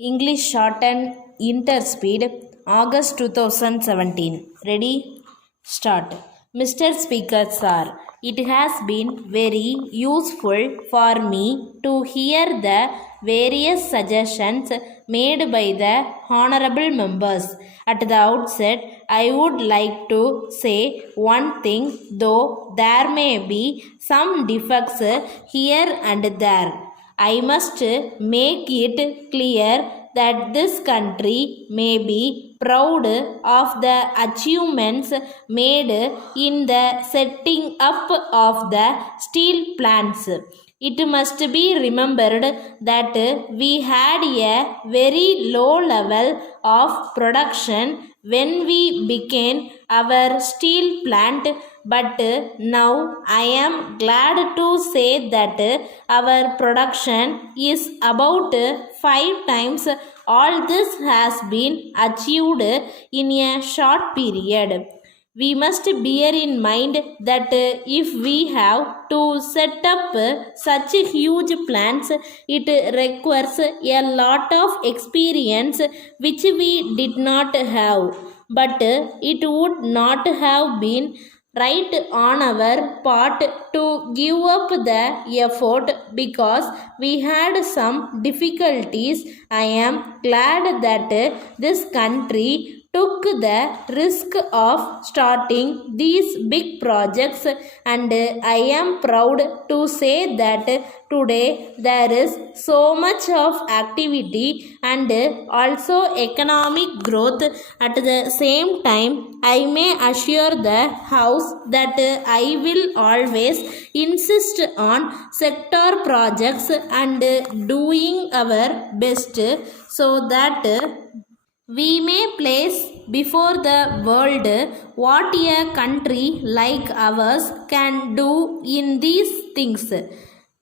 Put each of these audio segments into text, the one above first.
English shorthand interspeed August 2017. Ready? Start. Mr. Speaker Sir, it has been very useful for me to hear the various suggestions made by the honorable members. At the outset, I would like to say one thing, though there may be some defects here and there. I must make it clear that this country may be proud of the achievements made in the setting up of the steel plants. It must be remembered that we had a very low level of production when we began our steel plant, but now I am glad to say that our production is about 5 times all this has been achieved in a short period. We must bear in mind that if we have to set up such huge plants, it requires a lot of experience which we did not have. But it would not have been right on our part to give up the effort because we had some difficulties. I am glad that this country took the risk of starting these big projects, and I am proud to say that today there is so much of activity and also economic growth. At the same time, I may assure the House that I will always insist on sector projects and doing our best so that we may place before the world what a country like ours can do in these things.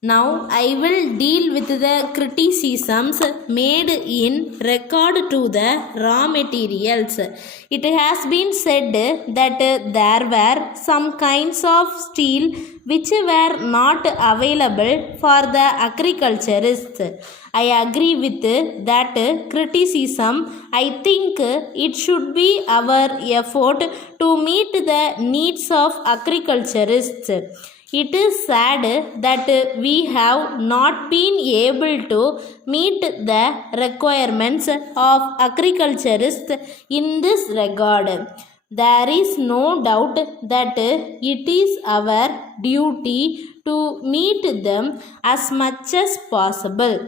Now I will deal with the criticisms made in regard to the raw materials. It has been said that there were some kinds of steel which were not available for the agriculturists. I agree with that criticism. I think it should be our effort to meet the needs of agriculturists. It is sad that we have not been able to meet the requirements of agriculturists in this regard. There is no doubt that it is our duty to meet them as much as possible.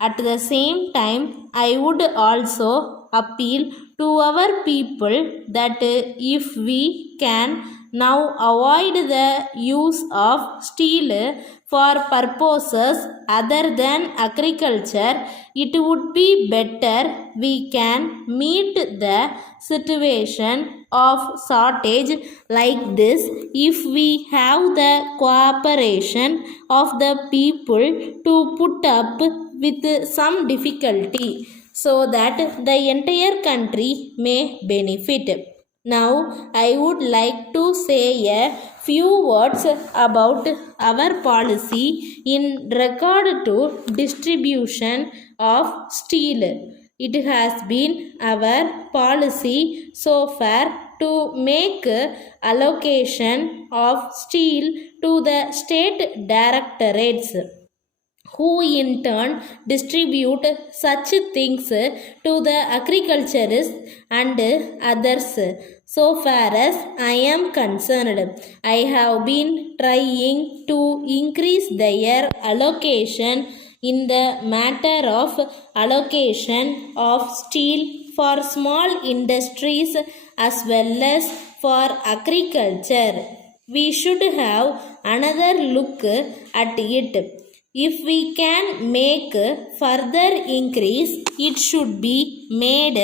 At the same time, I would also appeal to our people that if we can now avoid the use of steel for purposes other than agriculture, it would be better. We can meet the situation of shortage like this if we have the cooperation of the people to put up with some difficulty so that the entire country may benefit. Now, I would like to say a few words about our policy in regard to distribution of steel. It has been our policy so far to make allocation of steel to the state directorates, who in turn distribute such things to the agriculturists and others. So far as I am concerned, I have been trying to increase their allocation in the matter of allocation of steel for small industries as well as for agriculture. We should have another look at it. If we can make further increase, it should be made.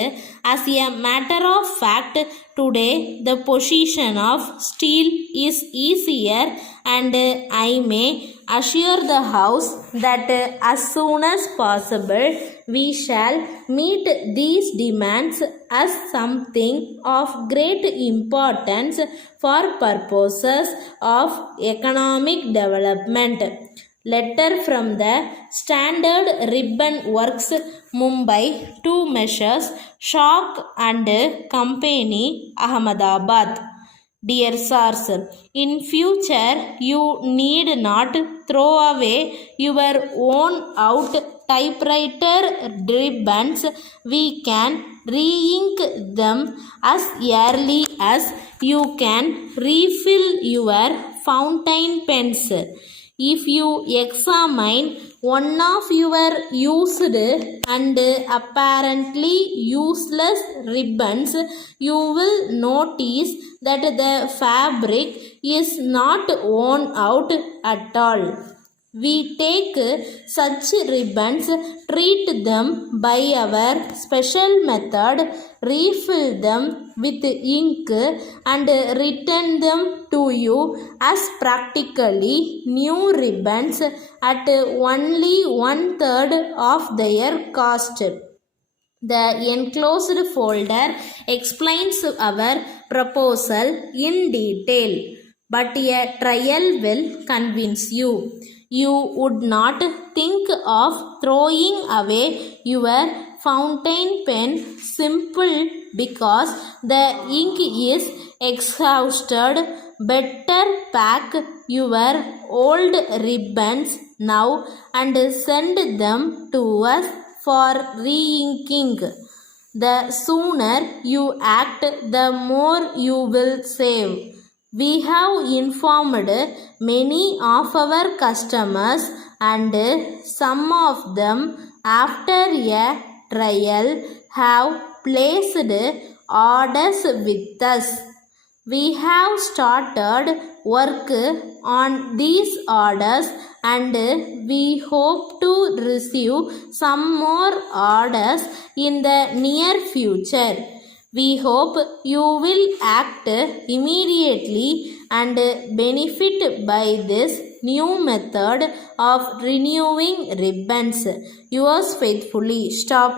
As a matter of fact, today the position of steel is easier, and I may assure the House that as soon as possible we shall meet these demands as something of great importance for purposes of economic development. Letter from the Standard Ribbon Works Mumbai, 2 measures, Shock and Company, Ahmedabad. Dear Sars, in future you need not throw away your own out typewriter ribbons. We can re-ink them as early as you can refill your fountain pens. If you examine one of your used and apparently useless ribbons, you will notice that the fabric is not worn out at all. We take such ribbons, treat them by our special method, refill them with ink and return them to you as practically new ribbons at only 1/3 of their cost. The enclosed folder explains our proposal in detail, but a trial will convince you. You would not think of throwing away your fountain pen simple because the ink is exhausted. Better pack your old ribbons now and send them to us for re-inking. The sooner you act, the more you will save. We have informed many of our customers, and some of them, after a trial, have placed orders with us. We have started work on these orders and we hope to receive some more orders in the near future. We hope you will act immediately and benefit by this new method of renewing ribbons. Yours faithfully. Stop.